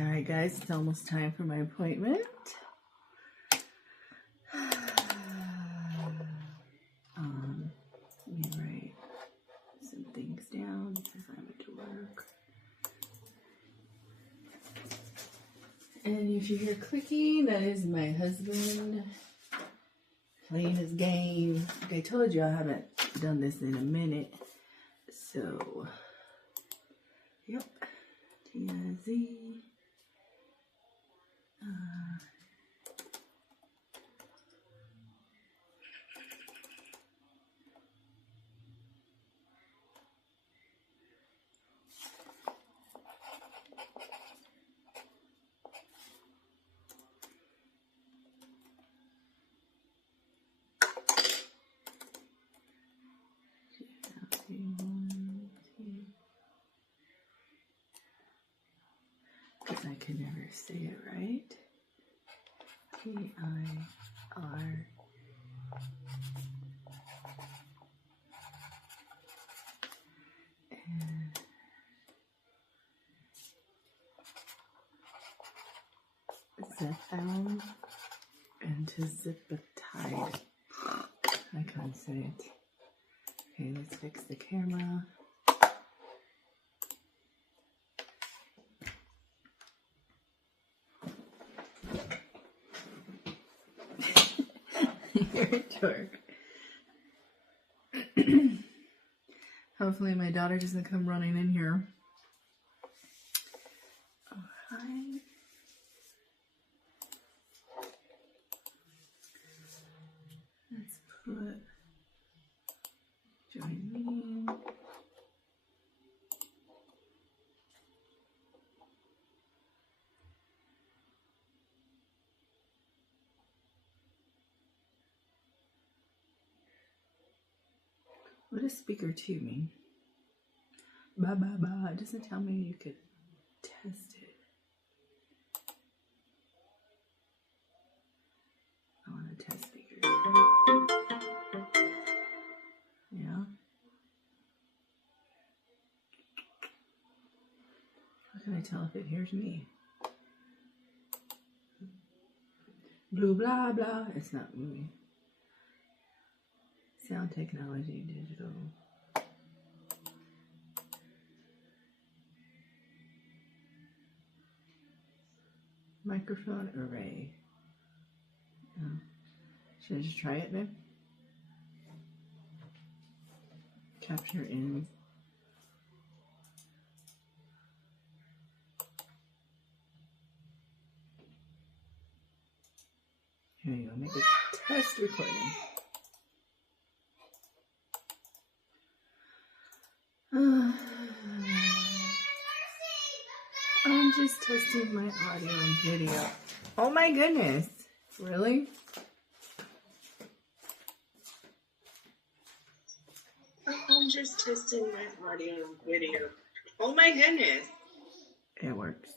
Alright guys, it's almost time for my appointment. Let me write some things down because I'm at work. And if you hear clicking, that is my husband playing his game. Like I told you, I haven't done this in a minute. So, yep. TIZ. Because I can never say it right. P-I-R. Zepbound and to zipatide. I can't say it. Okay, let's fix the camera. You're a dork. Hopefully my daughter doesn't come running in here. Oh, hi. Let's put join me. What does speaker 2 mean? Ba ba ba. It doesn't tell me you could test it. I want to test speakers. Yeah. How can I tell if it hears me? Blue blah blah. It's not moving. Sound technology, digital. Microphone array. Oh. Should I just try it then? Capture in. Here you go. Make a test recording. I'm just testing my audio and video. Oh my goodness. Really? I'm just testing my audio and video. Oh my goodness. It works.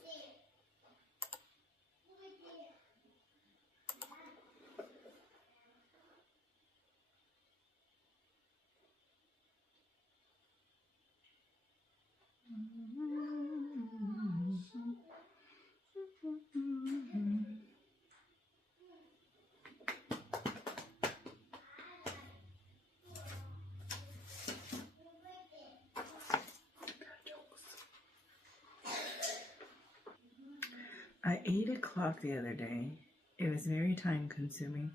I ate a clock the other day. It was very time consuming.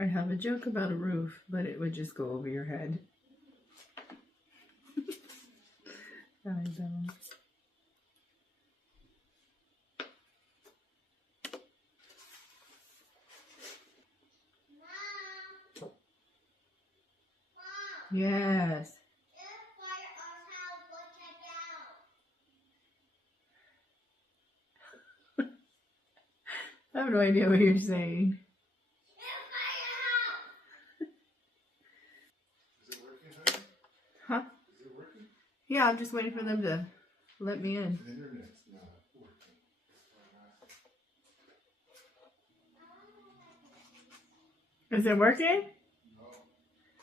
I have a joke about a roof, but it would just go over your head. I don't. Yes. I have no idea what you're saying. Is it working, honey? Huh? Is it working? Yeah, I'm just waiting for them to let me in. The internet's not working. Is it working? No.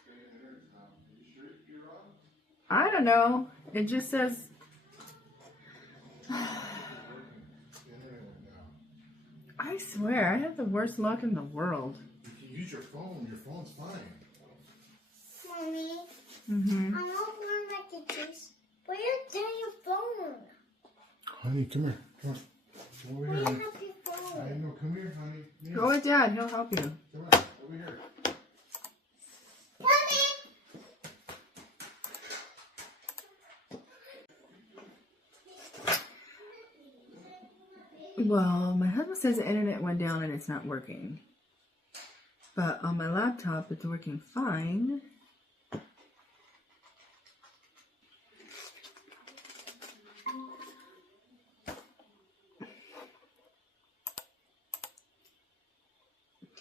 The internet's not. Are you sure you're don't know. It just says. The internet went down. I swear, I have the worst luck in the world. If you use your phone, your phone's fine. Mommy, Mm-hmm. I'm not going back to this. Where's your phone? Honey, come here. Come on. Come over Where here. you honey. have your phone? I know. Come here, honey. Yeah. Go with Dad. He'll help you. Come on. Over here. Mommy! Well, my husband says the internet went down and it's not working. But on my laptop, it's working fine.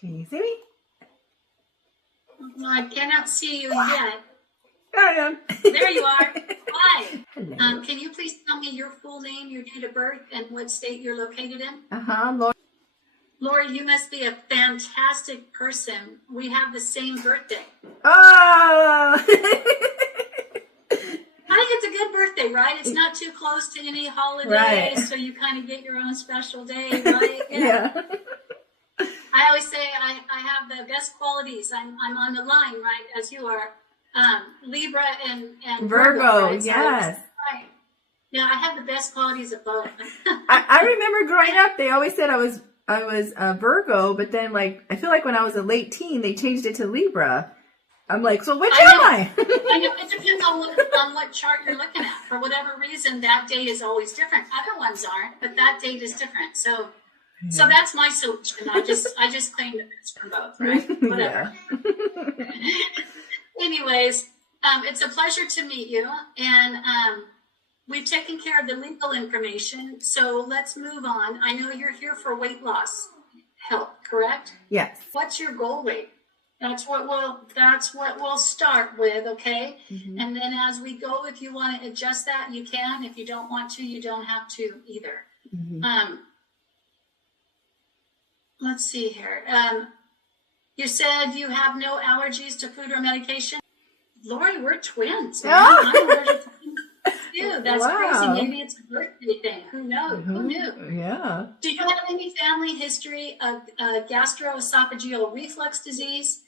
Can you see me? Well, I cannot see you yet. There I am. There you are. Hi. Hello. Can you please tell me your full name, your date of birth, and what state you're located in? Lord. Lori, you must be a fantastic person. We have the same birthday. Oh! I think it's a good birthday, right? It's not too close to any holiday, Right. so you kind of get your own special day, right? Yeah. I always say I have the best qualities. I'm on the line, right, as you are. Libra and Virgo, right? So yes. right. Yeah, I have the best qualities of both. I remember growing up, they always said I was Virgo, but then like I feel like when I was a late teen, they changed it to Libra. I'm like, so which am I? I know, it depends on what chart you're looking at. For whatever reason, that date is always different. Other ones aren't, but that date is different. So that's my solution. I just claim the best from both, right? Whatever. Yeah. Anyways, it's a pleasure to meet you, and we've taken care of the legal information. So let's move on. I know you're here for weight loss help, correct? Yes. What's your goal weight? That's what we'll start with, okay? Mhm. And then as we go, if you want to adjust that, you can. If you don't want to, you don't have to either. Mhm. Let's see here. You said you have no allergies to food or medication. Lori, we're twins. Man. Oh. I'm allergic to things too. That's Wow. crazy. Maybe it's a birthday thing. Who knows? Who knew? Yeah. Do you have any family history of gastroesophageal reflux disease?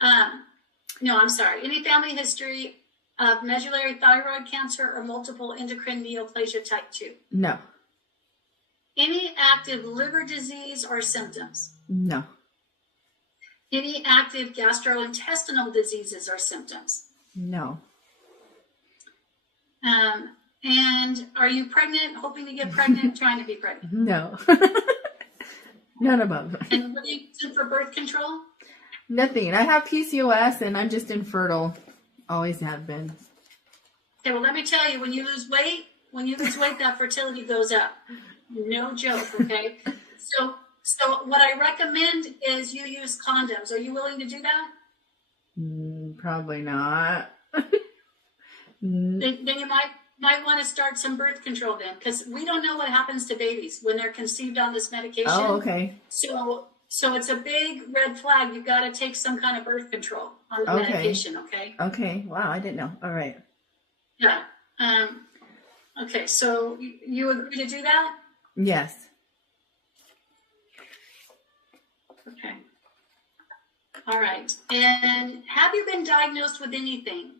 No, I'm sorry. Any family history of medullary thyroid cancer or multiple endocrine neoplasia type 2? No. Any active liver disease or symptoms? No. Any active gastrointestinal diseases or symptoms? No. And are you pregnant, hoping to get pregnant, trying to be pregnant? No. None above. And what are you using for birth control? Nothing. I have PCOS and I'm just infertile. Always have been. Okay, well, let me tell you, when you lose weight, that fertility goes up. No joke, okay? So what I recommend is you use condoms. Are you willing to do that? Probably not. Then you might want to start some birth control then, because we don't know what happens to babies when they're conceived on this medication. Oh, okay. So it's a big red flag. You've got to take some kind of birth control on the medication, okay? Okay. Wow, I didn't know. All right. Yeah. Okay, so you agree to do that? Yes. Okay. All right. And have you been diagnosed with anything?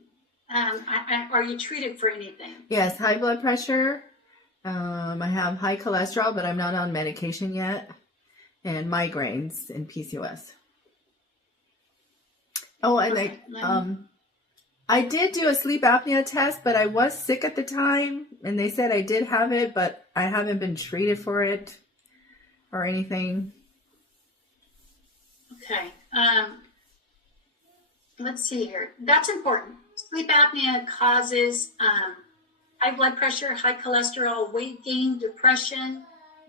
Are you treated for anything? Yes, high blood pressure. I have high cholesterol, but I'm not on medication yet. And migraines and PCOS. Oh, and Okay, I did do a sleep apnea test, but I was sick at the time, and they said I did have it, but I haven't been treated for it or anything. Okay. Let's see here. That's important. Sleep apnea causes high blood pressure, high cholesterol, weight gain, depression,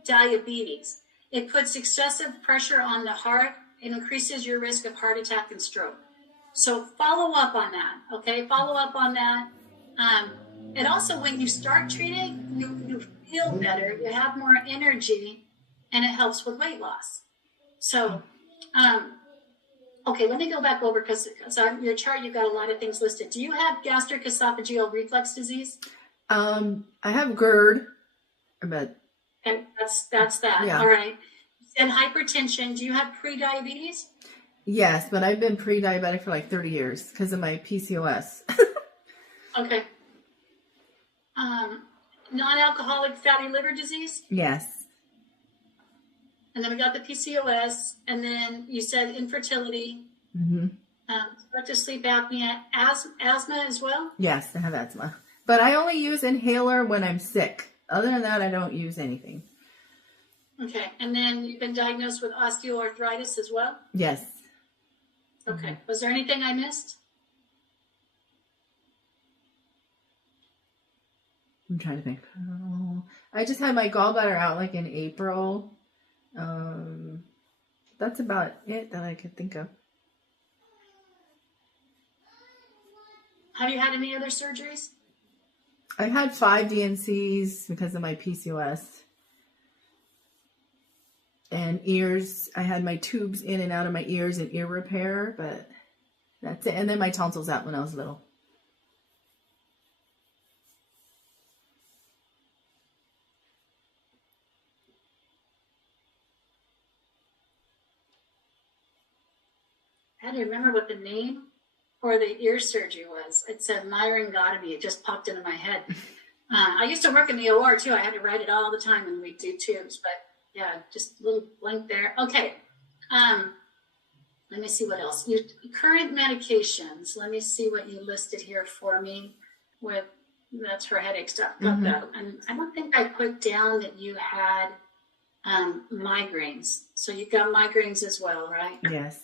diabetes. It puts excessive pressure on the heart and increases your risk of heart attack and stroke. So follow up on that, okay? Follow up on that. And also when you start treating, you feel better, you have more energy, and it helps with weight loss. So Okay, let me go back over because on your chart you've got a lot of things listed. Do you have gastric esophageal reflux disease? I have GERD, but Okay, that's that. Yeah. All right. And hypertension. Do you have pre-diabetes? yes, but I've been pre-diabetic for like 30 years because of my PCOS. Okay. Non-alcoholic fatty liver disease, Yes. and then we got the PCOS, and then you said infertility, Mm-hmm. obstructive sleep apnea, asthma as well. Yes, I have asthma. But I only use inhaler when I'm sick. Other than that, I don't use anything. Okay, and then you've been diagnosed with osteoarthritis as well. Yes. Okay. Was there anything I missed? I'm trying to think. I just had my gallbladder out like in April. That's about it that I could think of. Have you had any other surgeries? I had 5 DNCs because of my PCOS. And ears, I had my tubes in and out of my ears and ear repair, but that's it. And then my tonsils out when I was little. I had to remember what the name for the ear surgery was. It said myringotomy. It just popped into my head. I used to work in the OR too. I had to write it all the time when we do tubes, but yeah, just a little blank there. Okay. Let me see what else. Your current medications. Let me see what you listed here for me. That's for headache stuff. Got that. And I don't think I put down that you had migraines. So you've got migraines as well, right? Yes.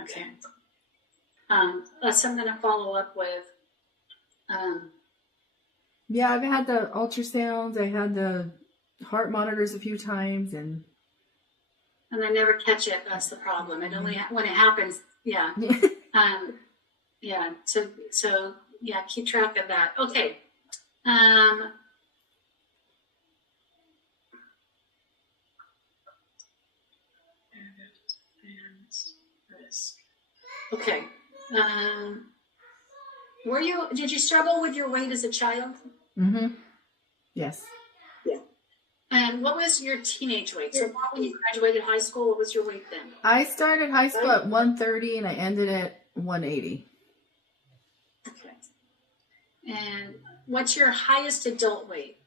Okay. That's something to follow up with. Yeah, I've had the ultrasounds. I had the heart monitors a few times, and I never catch it. That's the problem. And only when it happens, yeah. Yeah. So yeah, keep track of that. Okay. Okay. Did you struggle with your weight as a child? Mm-hmm. Yes. Yeah. And what was your teenage weight? So when you graduated high school, what was your weight then? I started high school at 130 and I ended at 180. Okay. And what's your highest adult weight?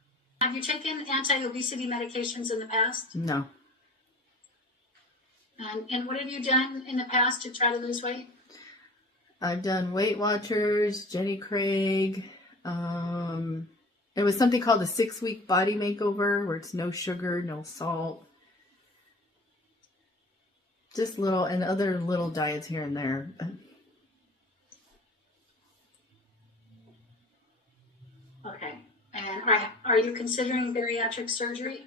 Have you taken anti-obesity medications in the past? No. And what have you done in the past to try to lose weight? I've done Weight Watchers, Jenny Craig. It was something called the 6-week body makeover where it's no sugar, no salt. Just little, and other little diets here and there. Okay. And are you considering bariatric surgery?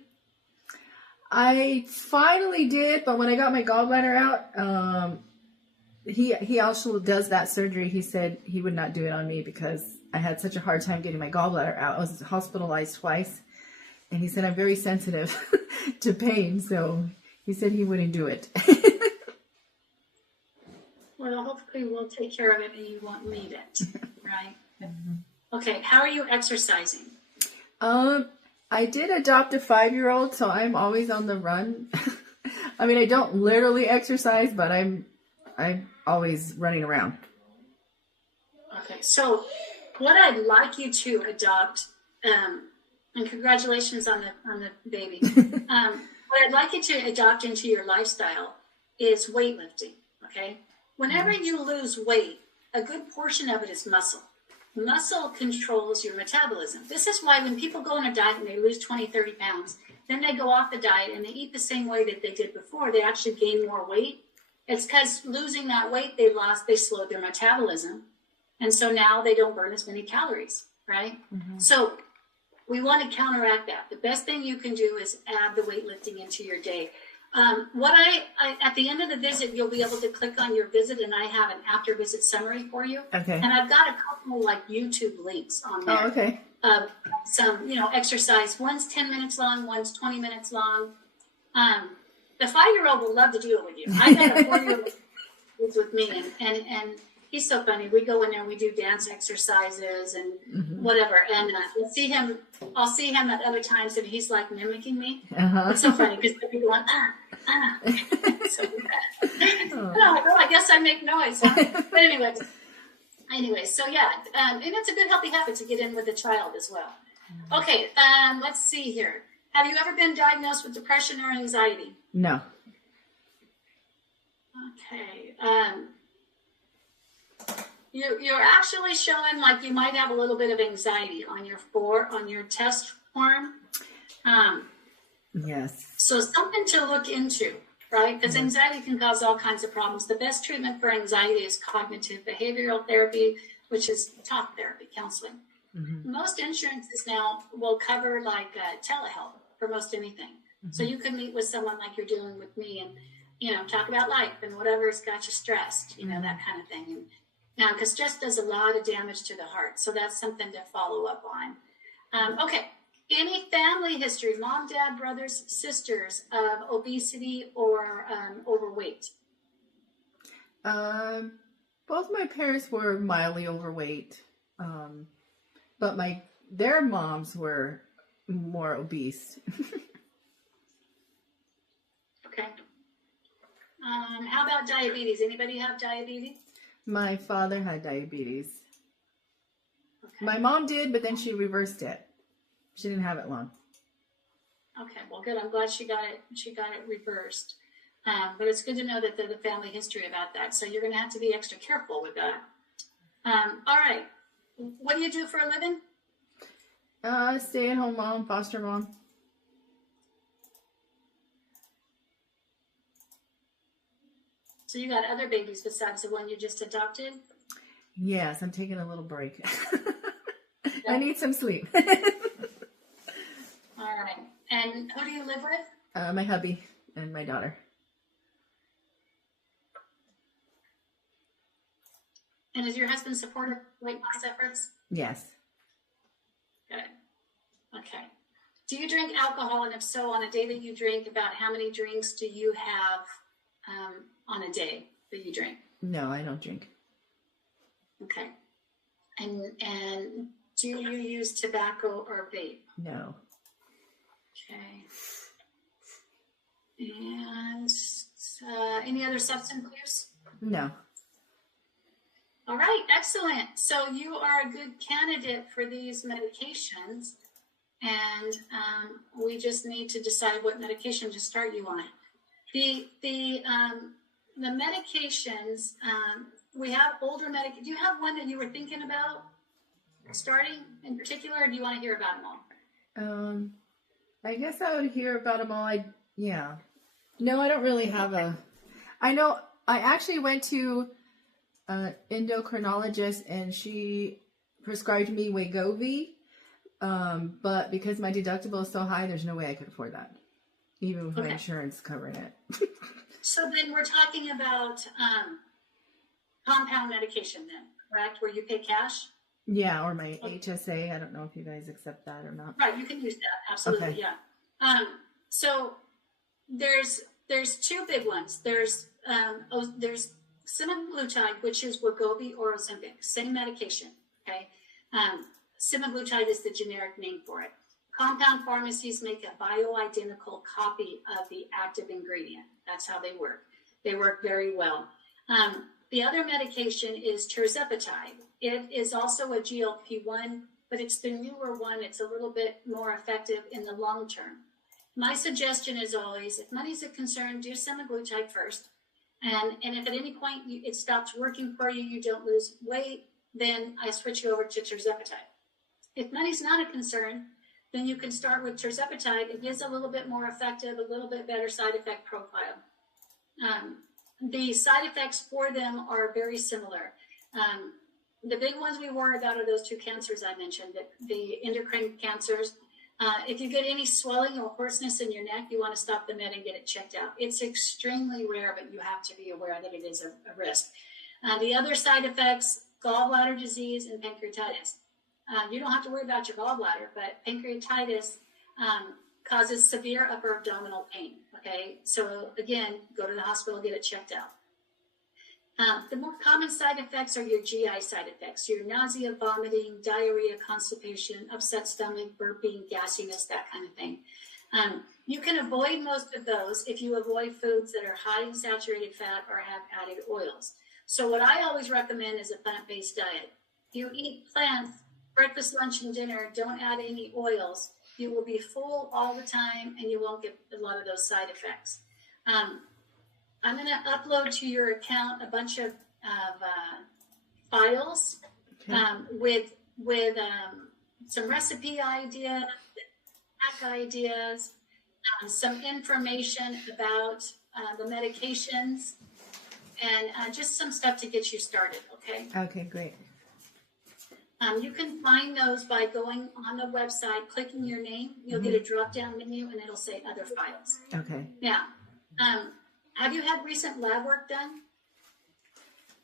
I finally did, but when I got my gallbladder out, he also does that surgery. He said he would not do it on me because I had such a hard time getting my gallbladder out. I was hospitalized twice, and he said I'm very sensitive to pain, so he said he wouldn't do it. Well, hopefully we'll take care of it and you won't need it, right? Okay, how are you exercising? I did adopt a 5-year-old, so I'm always on the run. I mean, I don't literally exercise, but I'm always running around. Okay, so what I'd like you to adopt, and congratulations on the baby. What I'd like you to adopt into your lifestyle is weightlifting. Okay, whenever you lose weight, a good portion of it is muscle. Muscle controls your metabolism. This is why when people go on a diet and they lose 20, 30 pounds, then they go off the diet and they eat the same way that they did before, they actually gain more weight. It's because losing that weight they lost, they slowed their metabolism. And so now they don't burn as many calories, right? So we want to counteract that. The best thing you can do is add the weightlifting into your day. At the end of the visit, you'll be able to click on your visit, and I have an after visit summary for you. Okay. And I've got a couple like YouTube links on there. Oh, okay. Some, exercise. One's 10 minutes long, one's 20 minutes long. The 5-year-old will love to do it with you. I got a 4-year-old. lives with me, and he's so funny. We go in there, we do dance exercises and whatever, and I'll see him at other times, and he's like mimicking me. It's so funny because they'll be going so well, I guess I make noise, huh? But anyway, so yeah, and it's a good healthy habit to get in with a child as well. Okay, let's see here. Have you ever been diagnosed with depression or anxiety? No. Okay. You're actually showing like you might have a little bit of anxiety on your test form. Yes. So something to look into, right? Because anxiety can cause all kinds of problems. The best treatment for anxiety is cognitive behavioral therapy, which is talk therapy, counseling. Most insurances now will cover like telehealth for most anything. So you could meet with someone like you're doing with me and, talk about life and whatever's got you stressed, that kind of thing. And because stress does a lot of damage to the heart. So that's something to follow up on. Okay. Any family history, mom, dad, brothers, sisters of obesity or overweight? Both my parents were mildly overweight. But their moms were more obese. Okay. How about diabetes? Anybody have diabetes? My father had diabetes. Okay. My mom did, but then she reversed it. She didn't have it long. Okay, well, good. I'm glad she got it. She got it reversed. But it's good to know that there's a family history about that. So you're going to have to be extra careful with that. All right. What do you do for a living? Stay-at-home mom, foster mom. So you got other babies besides the one you just adopted? Yes, I'm taking a little break. I need some sleep. All right. And who do you live with? My hubby and my daughter. And is your husband supportive of weight loss efforts? Yes. Good. Okay. Do you drink alcohol? And if so, on a day that you drink, about how many drinks do you have on a day that you drink? No, I don't drink. Okay. And do you use tobacco or vape? No. Okay. And any other substance use? No. All right, excellent. So you are a good candidate for these medications, and we just need to decide what medication to start you on. The medications, we have older medications. Do you have one that you were thinking about starting in particular, or do you want to hear about them all? I guess I would hear about them all. Yeah. No, I don't really have I know I actually went to an endocrinologist and she prescribed me Wegovy. But because my deductible is so high, there's no way I could afford that. Even with my insurance covering it. So then we're talking about compound medication then, correct? Where you pay cash? Yeah, or my HSA. I don't know if you guys accept that or not. Right, you can use that. Absolutely, Okay. Yeah. So there's two big ones. There's semaglutide, which is Wegovy or Ozempic, same medication. Okay. Semaglutide is the generic name for it. Compound pharmacies make a bioidentical copy of the active ingredient. That's how they work. They work very well. The other medication is tirzepatide. It is also a GLP-1, but it's the newer one. It's a little bit more effective in the long term. My suggestion is always, if money's a concern, do semaglutide first. And if at any point it stops working for you, you don't lose weight, then I switch you over to tirzepatide. If money's not a concern, then you can start with tirzepatide. It is a little bit more effective, a little bit better side effect profile. The side effects for them are very similar. The big ones we worry about are those two cancers I mentioned, the endocrine cancers. If you get any swelling or hoarseness in your neck, you want to stop the med and get it checked out. It's extremely rare, but you have to be aware that it is a risk. The other side effects, gallbladder disease and pancreatitis. You don't have to worry about your gallbladder, but pancreatitis causes severe upper abdominal pain. Okay, so again, go to the hospital, get it checked out. The more common side effects are your GI side effects, your nausea, vomiting, diarrhea, constipation, upset stomach, burping, gassiness, that kind of thing. You can avoid most of those if you avoid foods that are high in saturated fat or have added oils. So what I always recommend is a plant-based diet. If you eat plants, breakfast, lunch, and dinner, don't add any oils, you will be full all the time and you won't get a lot of those side effects. I'm going to upload to your account a bunch of files with some recipe ideas, hack ideas, some information about the medications, and just some stuff to get you started, okay? Okay, great. You can find those by going on the website, clicking your name. You'll get a drop-down menu, and it'll say other files. Okay. Yeah. Have you had recent lab work done?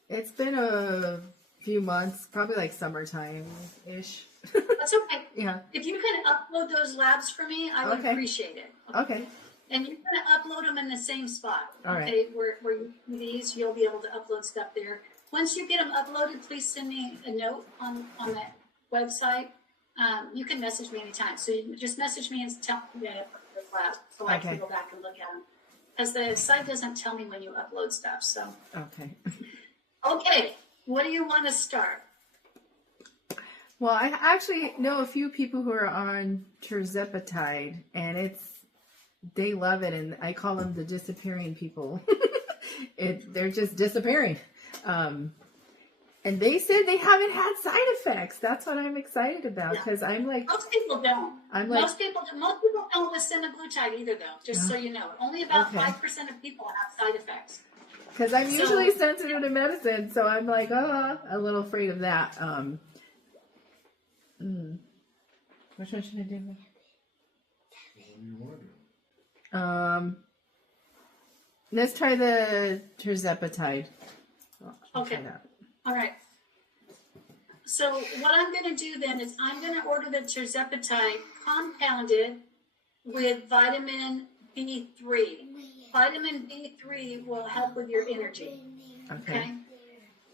It's been a few months, probably like summertime-ish. That's okay. Yeah. If you can upload those labs for me, I would Okay. appreciate it. Okay. And you're going to upload them in the same spot. All right. Okay, where you do these, you'll be able to upload stuff there. Once you get them uploaded, please send me a note on that website. You can message me anytime. So you just message me and tell me that the lab so I can go back and look at them. Because the site doesn't tell me when you upload stuff. So. Okay. Okay. What do you want to start? Well, I actually know a few people who are on tirzepatide, and they love it, and I call them the disappearing people. They're just disappearing. And they said they haven't had side effects. That's what I'm excited about, because I'm like, most people don't. Most people don't with semaglutide either, though. Just so you know, only about 5% of people have side effects. Because I'm usually sensitive to medicine, so I'm like, a little afraid of that. Which one should I do? What do you want to do? Let's try the tirzepatide. Okay. All right. So what I'm going to do then is I'm going to order the tirzepatide compounded with vitamin B3. Vitamin B3 will help with your energy. Okay.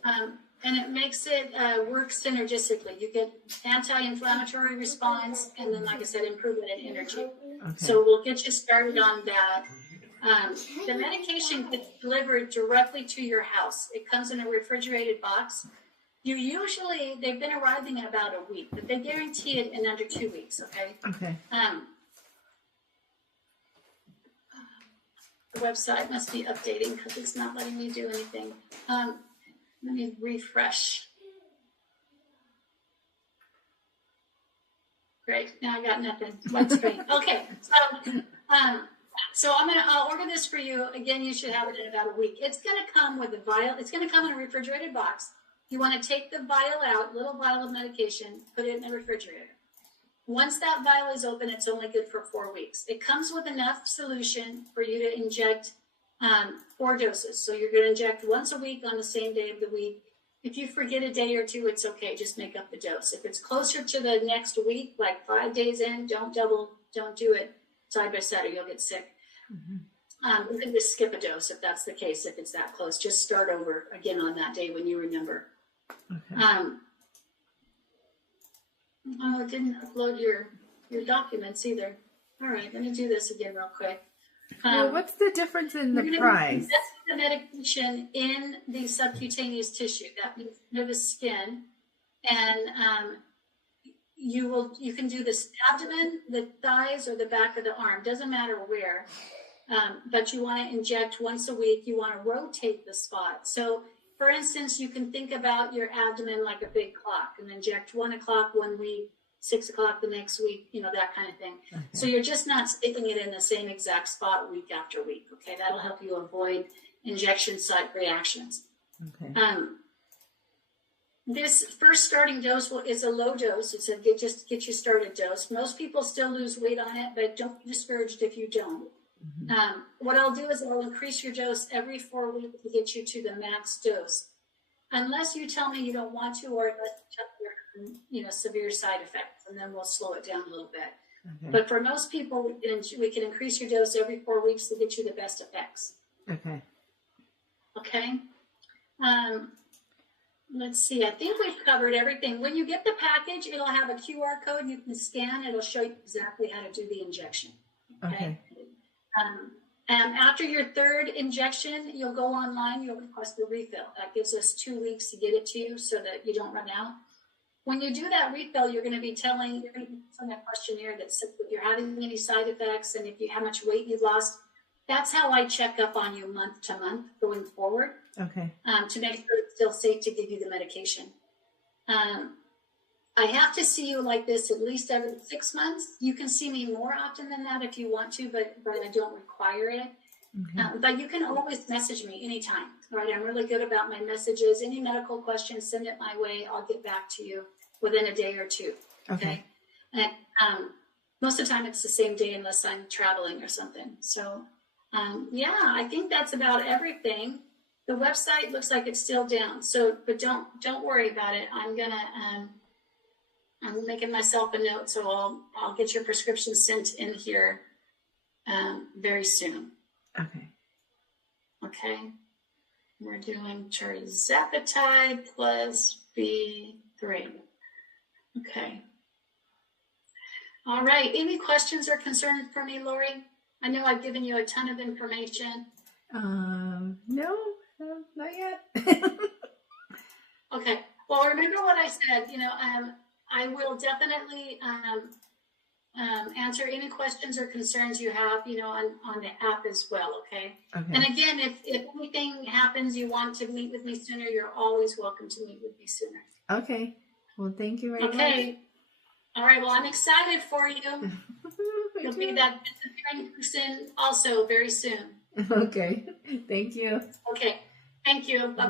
And it makes it work synergistically. You get anti-inflammatory response, and then, like I said, improvement in energy. Okay. So we'll get you started on that. The medication gets delivered directly to your house. It comes in a refrigerated box. They've been arriving in about a week, but they guarantee it in under 2 weeks, okay? Okay. The website must be updating because it's not letting me do anything. Let me refresh. Great, now I got nothing. White screen. Okay, so I'll order this for you. Again, you should have it in about a week. It's going to come with a vial. It's going to come in a refrigerated box. You want to take the vial out, little vial of medication, put it in the refrigerator. Once that vial is open, it's only good for 4 weeks. It comes with enough solution for you to inject 4 doses. So you're going to inject once a week on the same day of the week. If you forget a day or two, it's okay. Just make up the dose. If it's closer to the next week, like 5 days in, don't do it side by side or you'll get sick. Mm-hmm. You can just skip a dose if that's the case, if it's that close. Just start over again on that day when you remember. Okay. It didn't upload your documents either. All right, let me do this again real quick. Well, what's the difference in the price? That's the medication in the subcutaneous tissue. That means the skin, and you can do this abdomen, the thighs, or the back of the arm. Doesn't matter where, but you want to inject once a week. You want to rotate the spot. So, for instance, you can think about your abdomen like a big clock and inject 1 o'clock 1 week, 6 o'clock the next week, that kind of thing. Okay. So you're just not sticking it in the same exact spot week after week. Okay, that'll help you avoid injection site reactions. Okay. This first starting dose is a low dose. It's a just get you started dose. Most people still lose weight on it, but don't be discouraged if you don't. Mm-hmm. What I'll do is I'll increase your dose every 4 weeks to get you to the max dose, unless you tell me you don't want to, or unless you have severe side effects, and then we'll slow it down a little bit. Okay. But for most people, we can increase your dose every 4 weeks to get you the best effects. Okay. Okay. Let's see, I think we've covered everything. When you get the package, it'll have a QR code you can scan. It'll show you exactly how to do the injection. Okay. And after your third injection, you'll go online, you'll request the refill. That gives us 2 weeks to get it to you so that you don't run out. When you do that refill, you're going to be telling a questionnaire that says if you're having any side effects and if you how much weight you've lost. That's how I check up on you month to month going forward. Okay. To make sure it's still safe to give you the medication. I have to see you like this at least every 6 months. You can see me more often than that if you want to, but I don't require it. Okay. But you can always message me anytime. All right, I'm really good about my messages. Any medical questions, send it my way. I'll get back to you within a day or two. Okay. And most of the time it's the same day unless I'm traveling or something. So yeah, I think that's about everything. The website looks like it's still down. So, but don't worry about it. I'm making myself a note, so I'll get your prescription sent in here very soon. Okay. Okay. We're doing tirzepatide plus B3. Okay. All right. Any questions or concerns for me, Lori? I know I've given you a ton of information. No, not yet. Okay. Well, remember what I said. I will definitely answer any questions or concerns you have, on the app as well. Okay. Okay. And again, if anything happens, you want to meet with me sooner, you're always welcome to meet with me sooner. Okay. Well, thank you very much. Okay. All right. Well, I'm excited for you. You'll be that disappearing person also very soon. Okay. Thank you. Okay. Thank you. Bye.